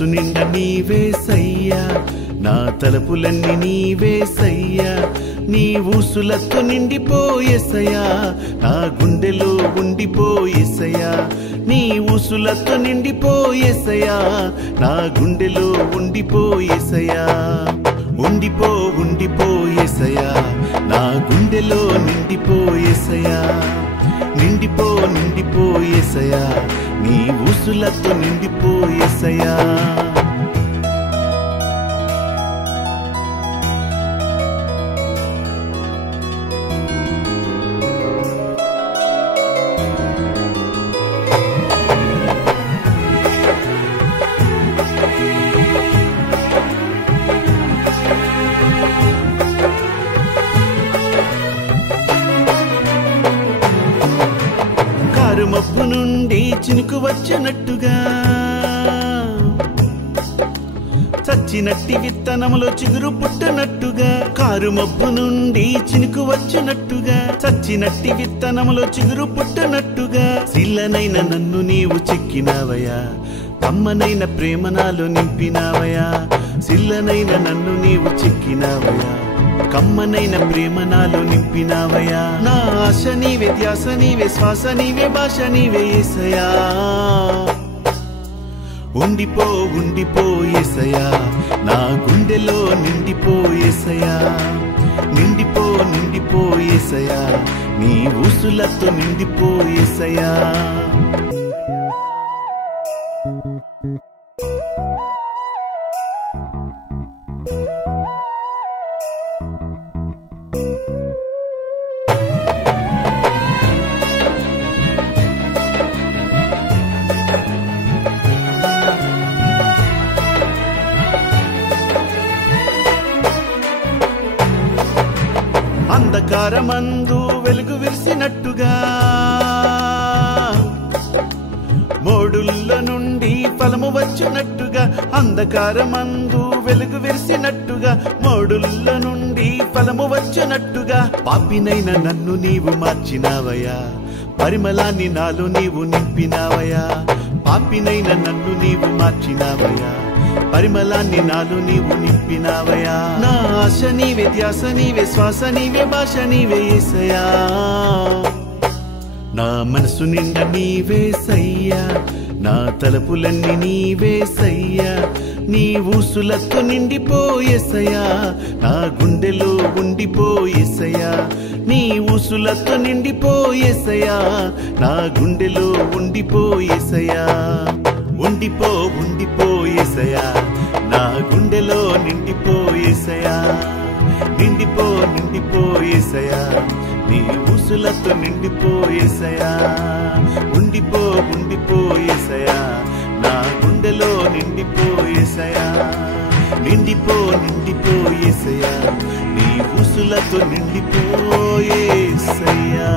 మనసు నిండా నీవేసయ్యా, నా తలపులన్నీ నీవేసయ్యా, నీ ఊసులతో నిండిపోయేసయ్యా, నా గుండెలో ఉండిపోయేసయ్యా, నీ ఊసులతో నిండిపోయేసయ్యా, నా గుండెలో ఉండిపోయేసయ్యా, ఉండిపోయేసయ్యా, నా గుండెలో నిండిపోయేసయ్యా, నిండిపోయేసయ్యా, నీ ఊసులతో నిండిపోయేసయ్యా. మబ్బు నుండి చినుకు వచ్చినట్టుగా, చచ్చినట్టి విత్తనములో చిగురు పుట్టినట్టుగా, కారు మబ్బు నుండి చినుకు వచ్చినట్టుగా, చచ్చినట్టి విత్తనములో చిగురు పుట్టినట్టుగా, సిల్లనైన నన్ను నీవు చెక్కినావయా, కమ్మనైన ప్రేమ నాలో నింపినావయా, సిల్లనైన నన్ను నీవు చెక్కినావయా, కమ్మనైన ప్రేమ నాలో నింపినావయా, నా ఆశ నీవే, ధ్యాస నీవే, శ్వాస నీవే, భాష నీవే యేసయ్యా, ఉండిపోయేసయ్యా, నా గుండెలో నిండిపోయేసయ్యా, నిండిపోయేసయ్యా, నీ ఊసులతో నిండిపోయేసయ్యా. అంధకారమందు వెలుగు విరిసినట్టుగా, మోడుల్ల నుండి ఫలము వచ్చినట్టుగా, అంధకారమందు వెలుగు విరిసినట్టుగా, మోడుల్ల నుండి ఫలము వచ్చినట్టుగా, పాపినైన నన్ను నీవు మార్చినావయా, పరిమళాన్ని నాలో నీవు నింపినావయా, పాపినైన నన్ను నీవు మార్చినావయా, పరిమళాన్ని నాలో నీవు నింపినావయా, నా ఆశ నీవే, ధ్యాస నీవే, శ్వాస నీవే, భాష నీవే యేసయ్యా, నా మనసు నిండా నీవేసయ్యా, నా తలపులన్నీ నీవేసయ్యా, నీ ఊసులతో నిండిపోయేసయ్యా, నా గుండెలో ఉండిపోయేసయ్యా, నీ ఊసులతో నిండిపోయేసయ్యా, నా గుండెలో ఉండిపోయేసయ్యా, ఉండిపోయేసయ్యా, నా గుండెలో నిండిపోయేసయ్యా, నిండిపోయేసయ్యా, నీ ఊసులతో నిండిపోయేసయ్యా, ఉండిపోయేసయ్యా, నా గుండెలో నిండిపోయేసయ్యా, నిండిపోయేసయ్యా, నీ ఊసులతో నిండిపోయేసయ్యా.